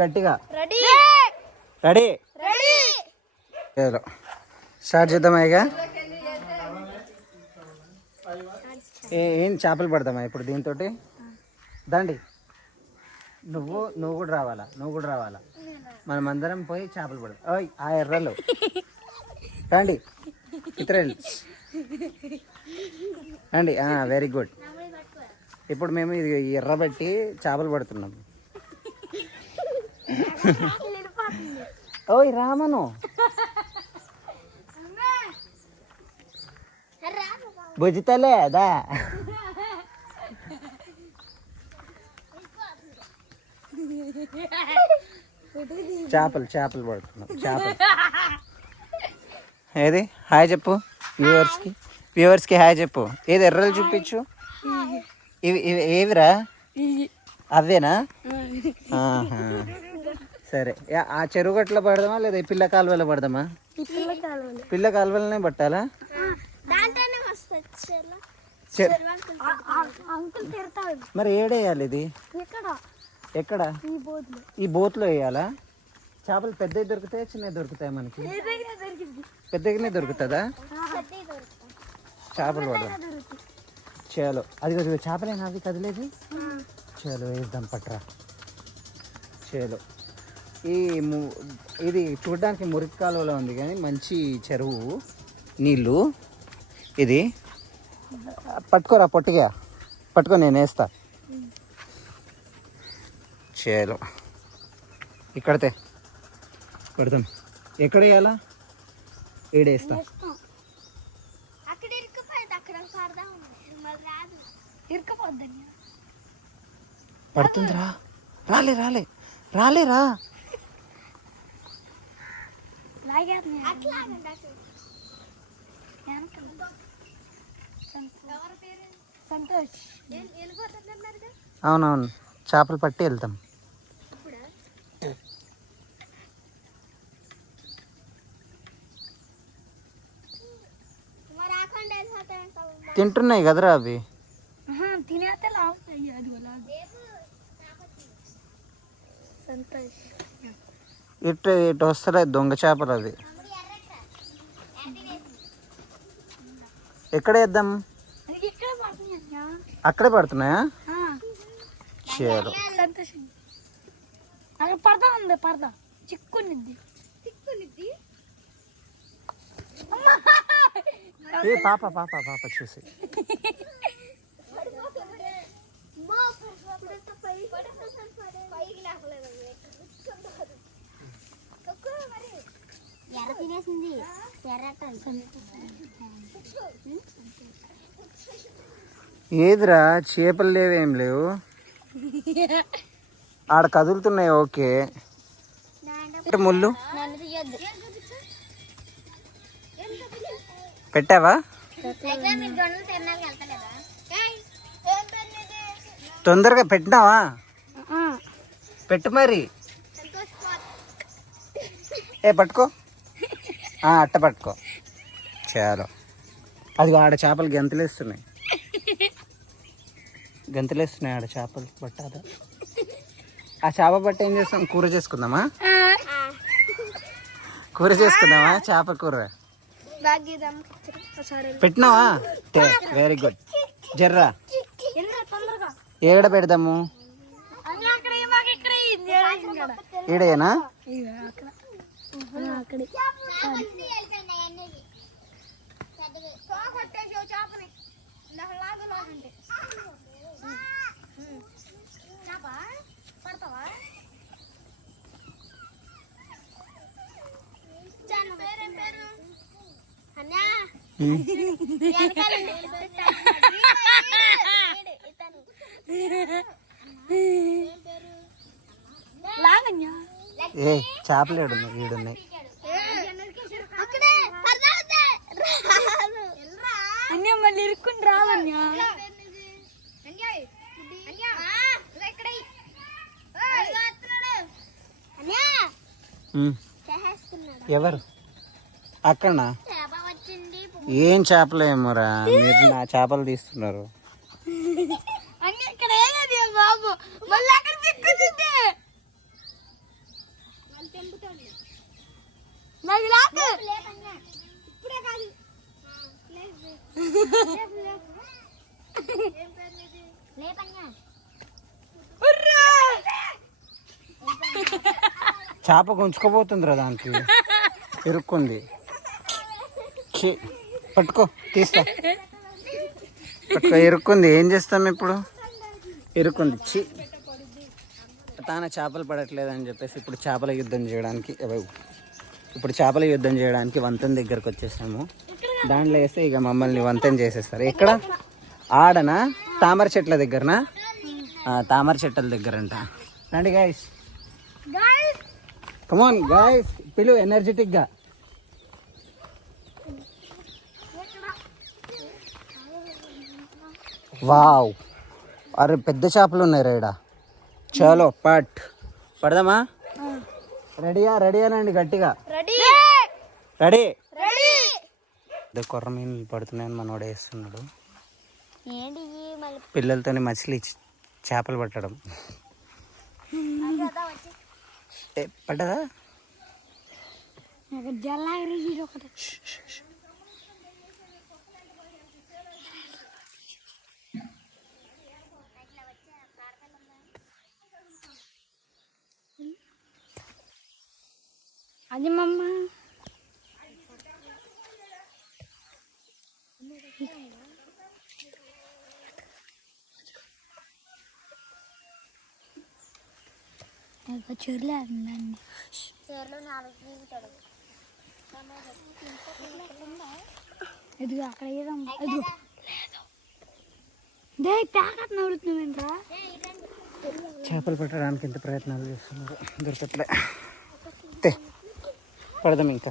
గట్టిగా ready start చేద్దామా ఇక. ఏం చేపలు పడదామా ఇప్పుడు దీంతో దండి. నువ్వు కూడా రావాలా మనం అందరం పోయి చేపలు పడదాం. ఓయ్ ఆ ఎర్రలు రండి ఇతరులు రండి. Very good. ఇప్పుడు మేము ఇది ఎర్ర బట్టి చేపలు పడుతున్నాం. ఓయ్ రామను బుజ్జితలే అదా. చేపలు పడుతున్నాం. ఏది హాయ్ చెప్పు వ్యూవర్స్కి హాయ్ చెప్పు. ఏది ఎర్రలు చూపించు. ఇవి ఏవిరా అవేనా? సరే ఆ చెరువు గట్ల పడదామా లేదా పిల్ల కాలువలో పడదామా? పిల్ల కాలువలనే పట్టాలా? మరి ఏడేయాలి ఇది? ఎక్కడ? ఈ బోట్లో వేయాలా? చేపలు పెద్దవి దొరుకుతాయా చిన్నవి దొరుకుతాయా? మనకి పెద్దగానే దొరుకుతుందా? చేపలు పడదాం. చలో అది చేపలేనా అవి కదిలేదు? చలో వేద్దాం పట్రా. చలో ఇది చూడడానికి మురికి కాలువలో ఉంది కానీ మంచి చెరువు నీళ్ళు. ఇది పట్టుకోరా పొట్టిగా పట్టుకో, నేను వేస్తా. చలో ఇక్కడితే పడతాం. ఎక్కడ వేయాలా? ఏడేస్తా. పడుతుందిరా. రాలేరా. అవునవును చేపలు పట్టి వెళ్తాం. తింటున్నాయి కదరా అవి. ఇటు వస్తారా దొంగ చేపలు అవి. ఎక్కడ వేద్దాం? అక్కడే పడుతున్నాయా? చలో పాప చూసి ఏదిరా చేపలు లేవేం లేవు ఆడ కదులుతున్నాయి. ఓకే ముళ్ళు పెట్టావా? తొందరగా పెట్టినావా? పెట్టు మరి. పట్టుకో అట్ట పట్టుకో. చాలు అది ఆడ చేపలు గంతులేస్తున్నాయి ఆడ చేపలు పట్టాదా? ఆ చేప పట్ట ఏం చేస్తాం? కూర చేసుకుందామా? చేప కూర పెట్టినావా? Very good. జర్రా ఏడ పెడదాము? ఈడేనా? చేపలు ఈడున్నాయి. మళ్ళీ ఇరుక్కుని రావన్యా. ఎవరు అక్కడనా? ఏం చేపలేమోరా మీరు నా చేపలు తీస్తున్నారు. చేప గుంజుకోబోతుందిరా దానికి, ఇరుక్కుంది. పట్టుకో, తీస్తా, పట్టుకో. ఇరుక్కుంది, ఏం చేస్తాం ఇప్పుడు? ఇరుక్కుంది. తాన చేపలు పడట్లేదని చెప్పేసి ఇప్పుడు చేపల యుద్ధం చేయడానికి వంతెన దగ్గరకు వచ్చేసాము. దాంట్లో వేస్తే ఇక మమ్మల్ని వంతెన చేసేస్తారు. ఎక్కడ? ఆడనా? తామర చెట్ల దగ్గరనా? తామర చెట్ల దగ్గరంట. రండి గైస్, కమాన్ గైస్, పిలు ఎనర్జెటిక్గా. వావ్, అరే పెద్ద చేపలు ఉన్నాయి రేడా. చలో పడదామా? రెడీయానండి గట్టిగా. రెడీ. కొర్ర మీన్లు పడుతున్నాయని మనోడు వేస్తున్నాడు. పిల్లలతోని మచిలీ చేపలు పట్టడం. పడ్డదా? అది మమ్మ చెరులే ఇదిగో అక్కడ ఏదమ్మా, ఇదిగో ప్యాకెట్ నవ్వుతున్నావేంట్రా? చేపలు పట్టడానికి ఎంత ప్రయత్నాలు చేస్తున్నారు, దొరకట్లే. పడదాం ఇంకా.